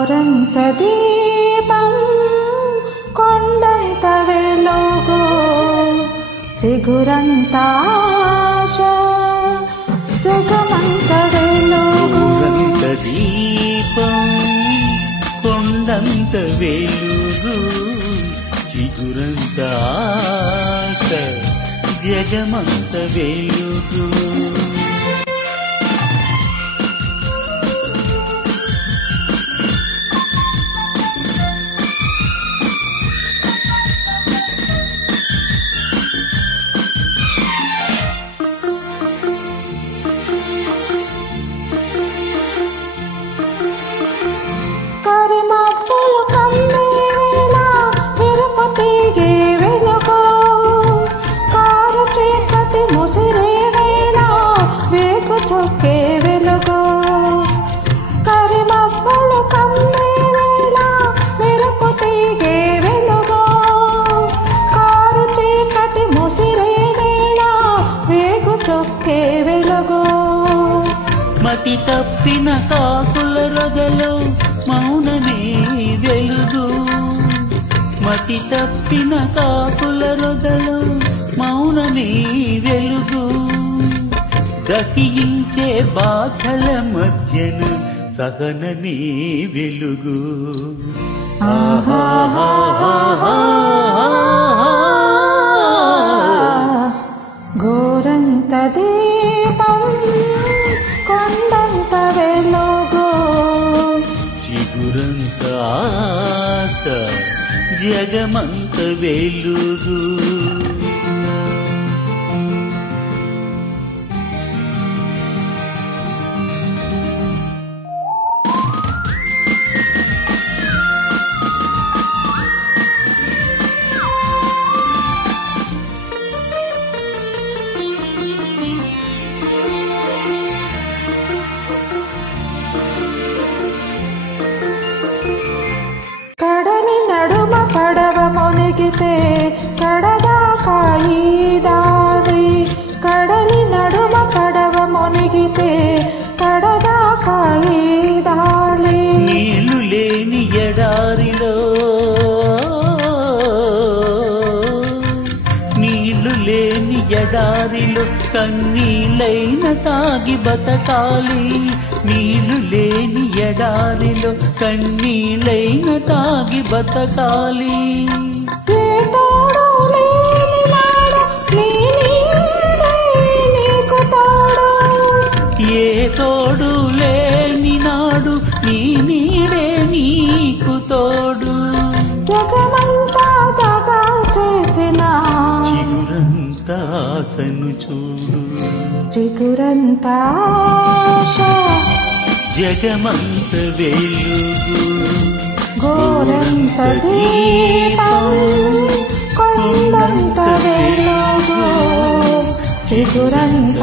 గోరంత దీపం కొండంత వెలుగు చిగురంత ఆశ జగమంత వెలుగు గోరంత దీపం కొండంత వెలుగు చిగురంత ఆశ జగమంత వెలుగు చొక్కే వెలుగు కరిమబ్బులు కమ్మే వేళ మెరుపు తీగే వెలుగు కారు చీకటి ముసిరే వేళ వేగు చొక్కే వెలుగు మతి తప్పిన కాకుల రొదలో మౌనమే వెలుగు మతి తప్పిన కాకుల రొదలో మౌనమే వెలుగు దకించే బాధల మధ్యన సహనమే వెలుగు గోరంత దీపం కొండంత వెలుగు చిగురంత ఆశ జగమంత వెలుగు కడలి నడుమ పడవ మునిగితే కడదాకా ఈదాలి కడలి నడుమ పడవ మునిగితే కడదాకా ఈదాలి నీళ్లు లేని ఎడారిలో నీళ్లు లేని ఎడారిలో కన్నీళ్ళైన తాగి బతకాలి నీళ్లు లేని ఎడారిలో కన్నీళ్ళైన తాగి బతకాలి ఏ తోడు లేని నాడు నీ నీడే నీకు తోడు ఏ తోడు లేని నాడు నీ నీడే నీకు తోడు జగమంతా దగా చేసిన చిగురంత ఆశను చూడు చిగురంత ఆశ జగమంత వెలుగు గోరంత దీపం కొండంత వెలుగు చిగురంత